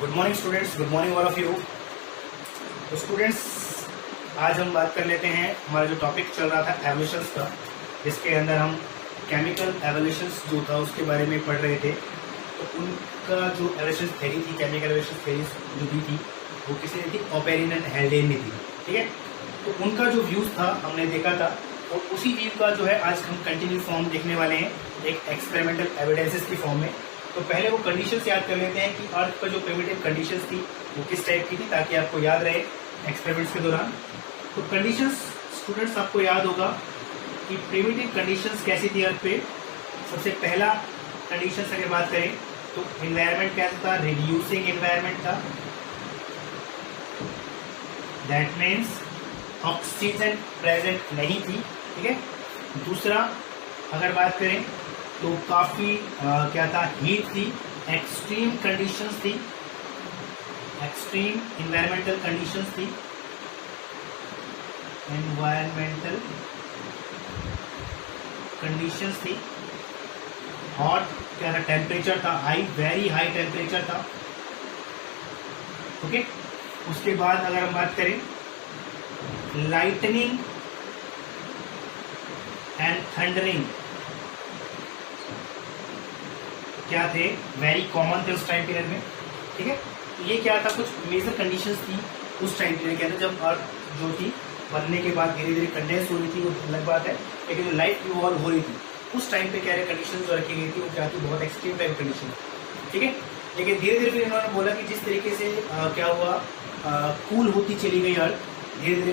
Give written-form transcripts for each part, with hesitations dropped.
Good morning students, good morning all of you. तो students, आज हम बात कर लेते हैं हमारा जो टॉपिक चल रहा था एवोल्यूशंस का, जिसके अंदर हम केमिकल एवोल्यूशंस जो था उसके बारे में पढ़ रहे थे। तो उनका जो एवोल्यूशन थ्योरी थी, केमिकल एवोल्यूशन थ्योरी जो दी थी वो किसी ने थी, ओपेरिन एंड हेल्डेन ने दी। ठीक है, तो उनका जो व्यूज था हमने देखा था, और उसी व्यू का जो है आज हम कंटिन्यू फॉर्म देखने वाले हैं एक एक्सपेरिमेंटल एविडेंसेस की फॉर्म में। तो पहले वो कंडीशंस याद कर लेते हैं कि अर्थ पर जो प्रिमिटिव कंडीशंस थी वो किस टाइप की थी, ताकि आपको याद रहे एक्सपेरिमेंट्स के दौरान। तो कंडीशंस स्टूडेंट्स आपको याद होगा कि प्रिमिटिव कंडीशंस कैसी थी अर्थ पे। सबसे पहला कंडीशंस अगर बात करें तो एनवायरनमेंट कैसा था, रिड्यूसिंग एनवायरनमेंट था। दैट मीन्स ऑक्सीजन प्रेजेंट नहीं थी। ठीक है, दूसरा अगर बात करें तो काफी क्या था, हीट थी, एक्सट्रीम कंडीशंस थी, एक्सट्रीम इन्वायरमेंटल कंडीशंस थी, एनवायरमेंटल कंडीशंस थी। हॉट क्या था, टेम्परेचर था, हाई, वेरी हाई टेम्परेचर था। ओके, उसके बाद अगर हम बात करें लाइटनिंग एंड थंडरिंग क्या थे, वेरी कॉमन थे उस टाइम पीरियड में। ठीक है, ये क्या था, कुछ मेजर कंडीशंस थी उस टाइम पीरियड के अंदर, जब अर्थ जो थी बनने के बाद धीरे धीरे कंडेंस हो रही थी, वो अलग बात है, लेकिन जो लाइफ इवॉल्व हो रही थी उस टाइम पे क्या कंडीशन जो रखी गई थी वो क्या थी, बहुत एक्सट्रीम टाइप कंडीशन। ठीक है, लेकिन धीरे धीरे फिर इन्होंने बोला कि जिस तरीके से क्या हुआ, कूल होती चली गई अर्थ, धीरे धीरे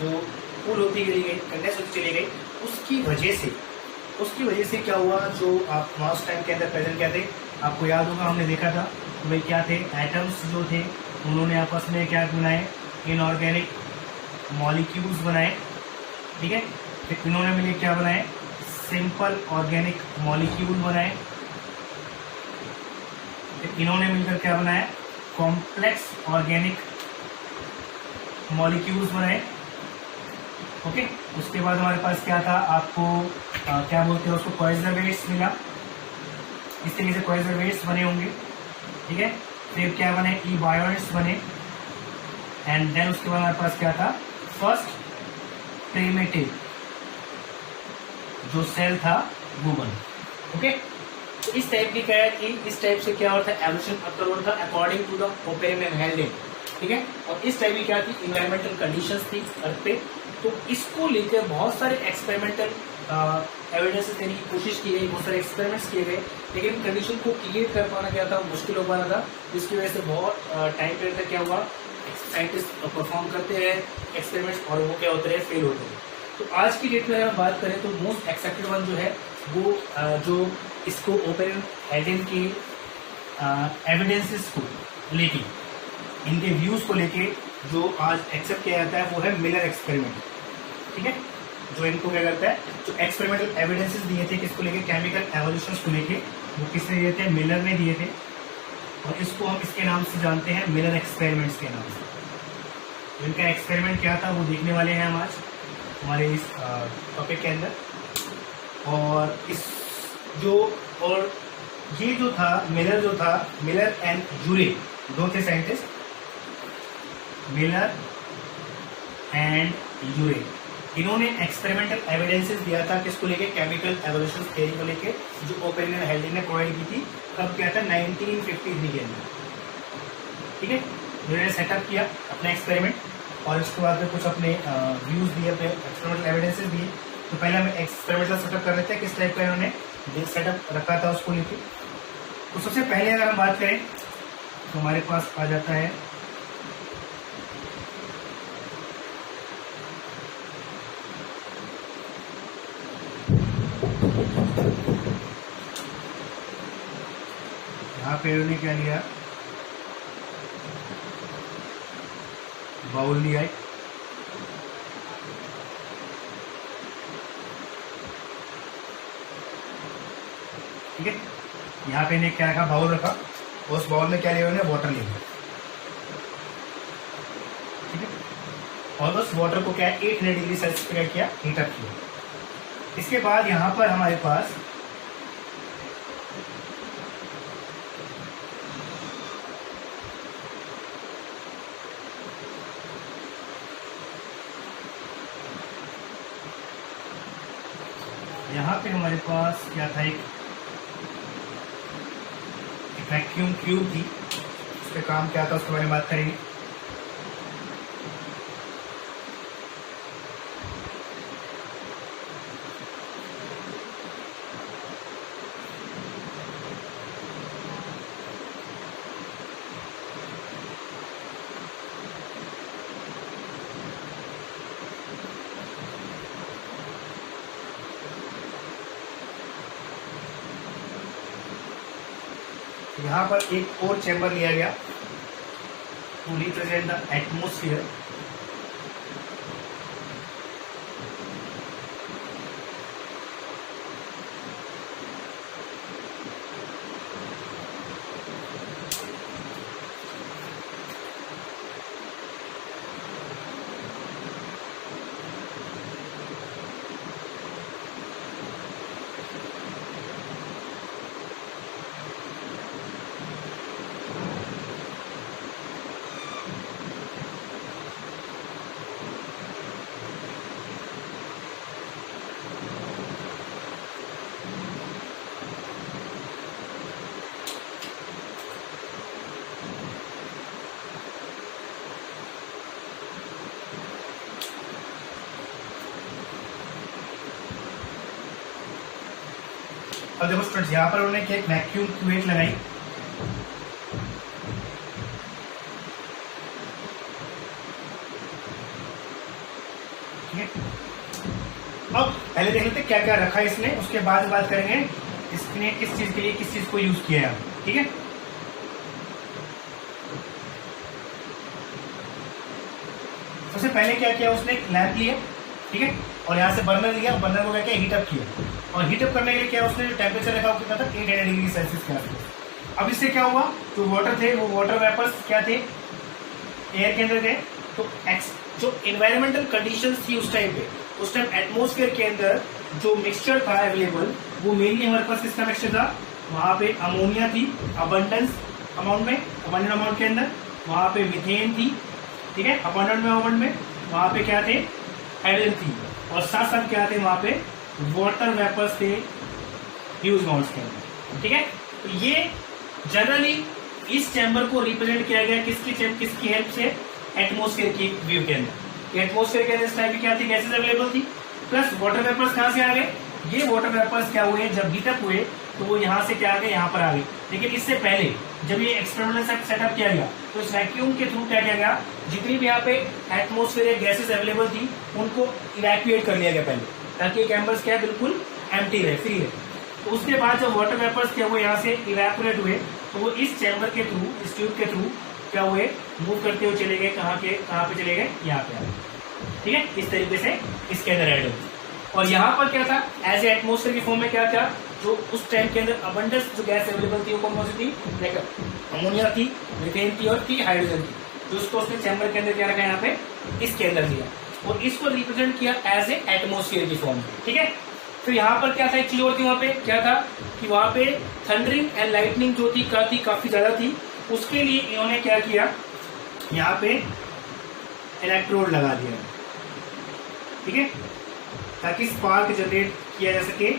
जो कूल होती चली गई, कंडेंस होती चली गई, उसकी वजह से क्या हुआ, जो आप मास टाइम के अंदर प्रेजेंट क्या थे, आपको याद होगा हमने देखा था भाई क्या थे, एटम्स जो थे उन्होंने आपस में क्या बनाए, इनऑर्गेनिक मॉलिक्यूल्स बनाए। ठीक है, फिर इन्होंने मिलकर क्या बनाए, सिंपल ऑर्गेनिक मॉलिक्यूल बनाए। फिर इन्होंने मिलकर क्या बनाया, कॉम्प्लेक्स ऑर्गेनिक मॉलिक्यूल्स बनाए। ओके, उसके बाद हमारे पास क्या था, आपको क्या बोलते हैं उसको, कॉन्जर्वेट्स मिला। इस तरीके से कॉन्जर्वेट्स बने होंगे। ठीक है, फिर क्या बने, इबायोट्स बने। एंड देन उसके बाद हमारे पास क्या था, फर्स्ट प्रिमिटिव जो सेल था वो बना। ओके, तो इस टाइप की क्या है कि इस टाइप से क्या होता है, एवोल्यूशन अकर हुआ था according to the Oparin and Haldane. ठीक है, और इस टाइप की क्या थी, इन्वायरमेंटल कंडीशंस थी अर्थ पे। तो इसको लेकर बहुत सारे एक्सपेरिमेंटल एविडेंसेस देने की कोशिश की गई, बहुत सारे एक्सपेरिमेंट्स किए गए, लेकिन कंडीशन को क्रिएट कर पाना क्या था, मुश्किल हो पाना था, जिसकी वजह से बहुत टाइम पीरियड तक क्या हुआ, साइंटिस्ट परफॉर्म करते हैं एक्सपेरिमेंट्स और वो क्या होते हैं, फेल होते हैं। तो आज की डेट में अगर हम बात करें तो मोस्ट एक्सेप्टेड वन जो है वो जो इसको ओपेरिन हेल्डेन की एविडेंसेस को लेके, इनके व्यूज को लेके जो आज एक्सेप्ट किया जाता है वो है मिलर एक्सपेरिमेंट। ठीक है, जो इनको क्या करता है, जो एक्सपेरिमेंटल एविडेंसेस दिए थे किसको लेके, केमिकल एवोल्यूशन को लेके, वो किसने दिए थे, मिलर ने दिए थे। और इसको हम इसके नाम से जानते हैं, मिलर एक्सपेरिमेंट्स के नाम से। इनका एक्सपेरिमेंट क्या था वो देखने वाले हैं हम आज हमारे इस टॉपिक के अंदर। और इस जो और ये जो था मिलर एंड यूरे, दो थे साइंटिस्ट, मिलर एंड यूरे। इन्होंने एक्सपेरिमेंटल एविडेंसेस दिया था किसको लेके, केमिकल एवोल्यूशन थ्योरी को लेके, जो ओपेरिन एंड हेल्डेन ने प्रोवाइड की थी। कब क्या था, 1953 के अंदर। ठीक है, उन्होंने सेटअप किया अपना एक्सपेरिमेंट और उसके बाद में कुछ अपने व्यूज दिए, अपने एक्सपेरिमेंटल एविडेंसेस दिए। तो पहले हम एक्सपेरिमेंटल सेटअप कर रहे थे, किस टाइप का इन्होंने सेटअप रखा था उसको लेके। तो सबसे पहले अगर हम बात करें तो हमारे पास आ जाता है यहाँ पे इन्होंने क्या लिया, बाउल लिया है। ठीक है, यहाँ पे इन्हें क्या रखा, बाउल रखा, उस बाउल में क्या लिया उन्होंने, वाटर लिया। ठीक है, और उस वाटर को क्या है 800 डिग्री सेल्सियस पे क्या किया, हीटअप किया। इसके बाद यहाँ पर हमारे पास यहाँ पे हमारे पास क्या था, एक वैक्यूम ट्यूब थी, उस पर काम क्या था उसके बारे में बात करेंगे। यहाँ पर एक और चैम्बर लिया गया टू रिप्रेजेंट द एटमोस्फियर। अब देखो स्टूडेंट्स, यहाँ पर उन्होंने क्या एक वैक्यूम क्यूवेट लगाई, ठीक है। अब पहले देख लेते क्या क्या रखा है इसने, उसके बाद बात करेंगे इसने किस चीज के लिए किस चीज को यूज किया है, ठीक है। सबसे पहले क्या किया उसने, एक लैंप लिया, ठीक है, और यहाँ से बर्नर लिया, बर्नर को क्या किया, हीटअप किया, और हीटअप करने के लिए क्या उसने जो टेम्परेचर रखा वो कितना था, 800 डिग्री सेल्सियस के आसपास। अब इससे क्या हुआ, जो वाटर थे वो वाटर वेपर्स क्या थे, एयर के अंदर गए, तो जो एनवायरमेंटल कंडीशंस थी उस टाइम पे, उस टाइम एटमोस्फेयर के अंदर जो मिक्सचर था अवेलेबल, वो मेनली हमारे पास किसका मिक्सचर था, वहां पे अमोनिया थी अबंडेंस अमाउंट में, अबंडेंट अमाउंट के अंदर, वहां पे मीथेन थी, ठीक है, अबंडेंट अमाउंट में, वहां पे क्या थे, हाइड्रोजन थी, और साथ साथ क्या थे वहां पे, वाटर वेपर्स थे ह्यूज अमाउंट्स के अंदर, ठीक है। तो ये जनरली इस चैम्बर को रिप्रेजेंट किया गया किसकी हेल्प से, एटमोस्फेयर की व्यू के अंदर। एटमोस्फेयर के अंदर इस टाइप की क्या थी, गैसेज अवेलेबल थी, प्लस वाटर वेपर्स कहां से आ गए, ये वाटर वेपर्स क्या हुए, जब हीटअप हुए तो वो यहाँ से क्या आ गए, यहाँ पर आ गए। लेकिन इससे पहले जब ये एक्सपेरिमेंटल सेटअप किया गया तो इस वैक्यूम के थ्रू क्या किया गया, जितनी भी यहाँ पे एटमोस्फेयर गैसेज अवेलेबल थी उनको इवैक्यूएट कर लिया गया पहले, ताकि ये कैंबर्स क्या बिल्कुल एम्प्टी रहे, फ्री रहे। तो उसके बाद जब वाटर वेपर्स क्या हुए, यहाँ से इवैपोरेट हुए, तो वो इस चैम्बर के थ्रू, इस ट्यूब के थ्रू क्या हुए, मूव करते हुए चले गए, कहाँ पे चले गए, यहाँ पे, ठीक है। इस तरीके से इसके अंदर ऐड हो। और यहाँ पर क्या था, एज ए एटमोस्फेयर की फॉर्म में क्या था, जो उस टाइम के अंदर अबंडेंस जो गैस अवेलेबल थी वो कौन सी थी, लाइक अमोनिया थी, मीथेन थी और थी हाइड्रोजन थी, तो उसको उसने चैम्बर के अंदर क्या रखा, यहाँ पे इसके अंदर दिया, और इसको रिप्रेजेंट किया एज ए एटमोस्फेयर की फॉर्म, ठीक है। फिर यहाँ पर क्या था, एक चीज और थी, वहां पे क्या था कि वहां पे थंडरिंग एंड लाइटनिंग जो थी काफी ज्यादा थी, उसके लिए इन्होंने क्या किया, यहाँ पे इलेक्ट्रोड लगा दिया, ठीक है, ताकि स्पार्क जनरेट किया जा सके,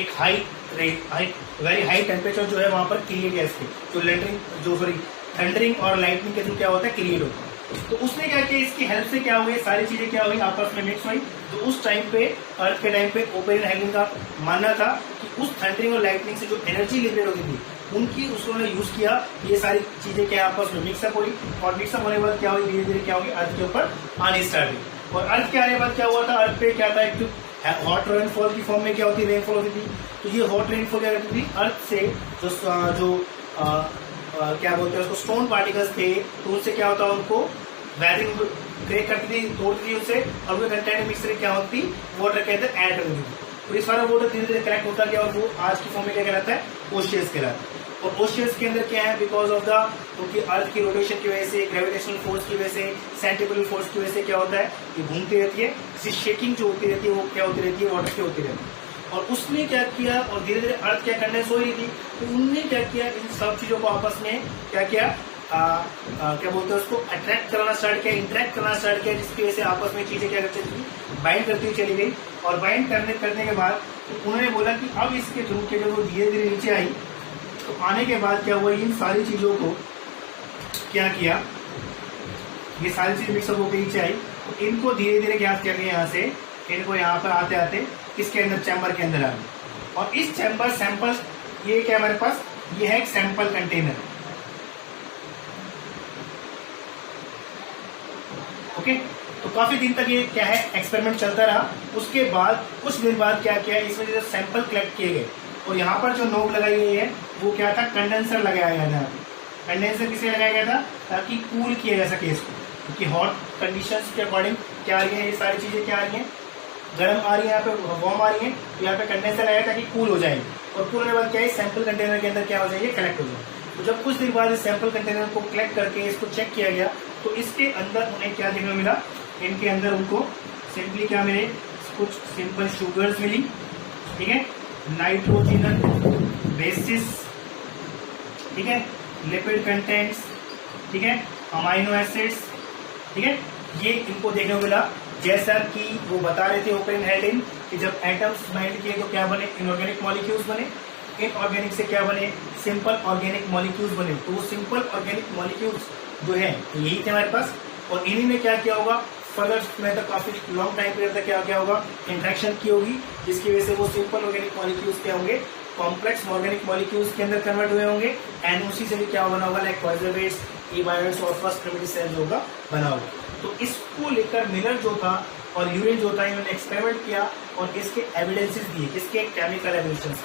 एक वेरी हाई टेम्परेचर जो है वहां पर क्रिएट है इसके, जो थंडरिंग और लाइटनिंग के थ्रू क्या होता है, क्रिएट होता है। तो उसने क्या किया, इसकी हेल्प से क्या हुई, सारी चीजें क्या हुई, आपस में मिक्स हुई। तो उस टाइम पे, अर्थ के टाइम पे ओपेन हैंगिंग का मानना था कि उस थंडरिंग और लाइटनिंग से जो एनर्जी लिबरेट होती थी उनकी उसने यूज किया, ये सारी चीजें क्या आपस में मिक्सअप हुई, और मिक्सअप होने के बाद क्या हुई, धीरे धीरे क्या होगी, अर्थ के ऊपर आने स्टार्ट हुई। और अर्थ के आने के बाद क्या हुआ था, अर्थ पे क्या था, एक हॉट रेनफॉल की फॉर्म में क्या होती, रेनफॉल होती थी। तो ये हॉट रेनफॉल क्या करती थी, अर्थ से जो क्या बोलते हैं उसको, स्टोन पार्टिकल्स थे, तो उनसे क्या होता है, उनको वैरिंग क्रिएट करती थी, तोड़ती थी उससे, और वो कंटेंट मिक्स करके क्या होती, वाटर के अंदर ऐड कर देती थी। तो ये सारा वाटर धीरे धीरे कलेक्ट होता गया, और वो आज की फॉर्म में क्या कहलाता है, ओशियस कहलाता है। और ओशियस के अंदर क्या है, बिकॉज ऑफ द क्योंकि अर्थ की रोटेशन की वजह से, ग्रेविटेशनल फोर्स की वजह से, सेंट्रीफ्यूगल फोर्स की वजह से क्या होता है, ये घूमती रहती है, इसकी शेकिंग जो होती रहती है वो क्या होती रहती है, वाटर की होती रहती है। और उसने क्या किया, और धीरे धीरे अर्थ क्या कंडेंस हो रही थी, तो उनने क्या किया, इन सब चीजों को आपस में क्या किया, क्या बोलते हैं उसको, अट्रैक्ट करना स्टार्ट किया, इंटरेक्ट करना स्टार्ट किया, जिसकी वजह से आपस में चीजें क्या करती थी, बाइंड करती हुई चली गई। और बाइंड करने के बाद तो उन्होंने बोला कि अब इसके थ्रू के जब वो धीरे धीरे नीचे आई, तो आने के बाद क्या हुआ, इन सारी चीजों को क्या किया, ये सारी चीज मिक्सअप होकर नीचे आई, तो इनको धीरे धीरे क्या कर रही है, यहाँ से इनको यहाँ पर आते आते इसके अंदर चैम्बर के अंदर आ गई। और इस चैम्बर सैंपल, ये क्या हमारे पास, ये है एक सैंपल कंटेनर। ओके, तो काफी दिन तक ये क्या है, एक्सपेरिमेंट चलता रहा। उसके बाद कुछ दिन बाद क्या किया, इसमें जो सैंपल कलेक्ट किए गए और यहाँ पर जो नोब लगाई गई है वो क्या था, कंडेंसर लगाया गया था। कंडेंसर किसे लगाया गया था, ताकि कूल किया जा सके इसको, क्योंकि हॉट कंडीशंस के अकॉर्डिंग क्या आ रही है, ये सारी चीजें क्या आ रही है, गर्म आ रही है, यहाँ पे वार्म आ रही है, तो यहाँ पे कंडेंसर लगाया ताकि कूल हो जाए। और कूल होने के बाद क्या है, सैंपल कंटेनर के अंदर क्या हो जाएगी, कलेक्ट हो जाए। तो जब कुछ दिन बाद इस सैंपल कंटेनर को कलेक्ट करके इसको चेक किया गया, तो इसके अंदर उन्हें क्या देखने को मिला, इनके अंदर उनको सिंपली क्या मिले, कुछ सिंपल शुगर्स मिली, ठीक है, नाइट्रोजन बेसिस, ठीक है, लिपिड कंटेंट्स, ठीक है, अमाइनो एसिड्स, ठीक है, ये इनको देखने को मिला। जैसा कि वो बता रहे थे ओपन हेडिंग कि जब एटम्स बाइंड किए तो क्या बने, इनऑर्गेनिक मॉलिक्यूल्स बने, इनऑर्गेनिक से क्या बने, सिंपल ऑर्गेनिक मॉलिक्यूल्स बने। तो वो सिंपल ऑर्गेनिक मॉलिक्यूल्स जो है यही थे हमारे पास, और इन्हीं में क्या किया होगा, फर्दर में तो काफी लॉन्ग टाइम पीरियड तक क्या होगा, इंट्रैक्शन की होगी, जिसकी वजह से वो सिंपल ऑर्गेनिक मॉलिक्यूल्स क्या होंगे, कॉम्प्लेक्स ऑर्गेनिक मॉलिक्यूल्स के अंदर कन्वर्ट हुए होंगे, एंड उसी से भी क्या बना होगा, लाइक कॉन्जर्वेट्स, ईबायोट्स और फर्स्ट प्रिमिटिव सेल्स होगा बना होगा। तो इसको लेकर मिलर जो था और यूरिन जो था, इन्होंने एक्सपेरिमेंट किया और इसके एविडेंसेस दिए, किसके, केमिकल एविडेंसेस,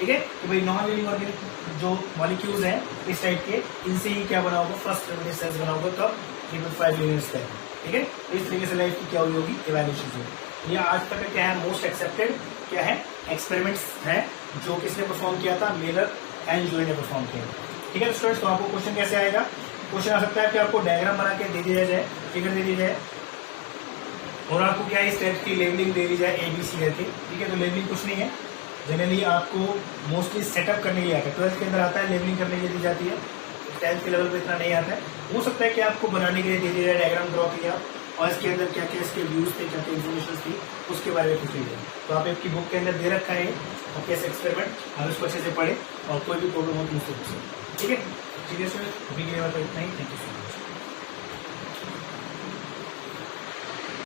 ठीक है, कि भाई नॉन लिविंग ऑर्गेनिक जो मॉलिक्यूल्स हैं इस टाइप के, इनसे ही क्या बना होगा, फर्स्ट प्रिमिटिव सेल्स बना होगा, कब 3.5 यूनिट्स तक, ठीक है। तो इस तरीके से लाइफ की क्या हुई होगी, इवैल्यूएशन होगी। ये आज तक क्या है, मोस्ट एक्सेप्टेड क्या है, एक्सपेरिमेंट्स है, जो किसने परफॉर्म किया था, मिलर एंड जूलियन ने परफॉर्म किया, ठीक है। स्टूडेंट्स, तो आपको क्वेश्चन कैसे आएगा, क्वेश्चन आ सकता है कि आपको डायग्राम बना के दे दिया जाए, फिगर दे दी जाए, और आपको क्या है, स्टेप्स की लेबलिंग दे दी जाए ABC करके, ठीक है। तो लेबलिंग कुछ नहीं है, जनरली आपको मोस्टली सेटअप करने के लिए आता है, 12th के अंदर आता है, लेबलिंग करने के लिए दी जाती है, 10th के लेवल पे इतना नहीं आता है। हो सकता है कि आपको बनाने के लिए दे दिया जाए, डायग्राम ड्रॉ किया और इसके अंदर क्या क्या इसके व्यूज थे, क्या क्या इन्फॉर्मेशन थी, उसके बारे में पूछ लीजिए। तो आप आपकी बुक के अंदर दे रखा है और कैसे एक्सपेरिमेंट, आप उसको अच्छे से पढ़े और कोई भी प्रॉब्लम हो तो मुझसे पूछिए, ठीक है। ठीक है सर, अभी के लिए इतना ही, थैंक यू सर।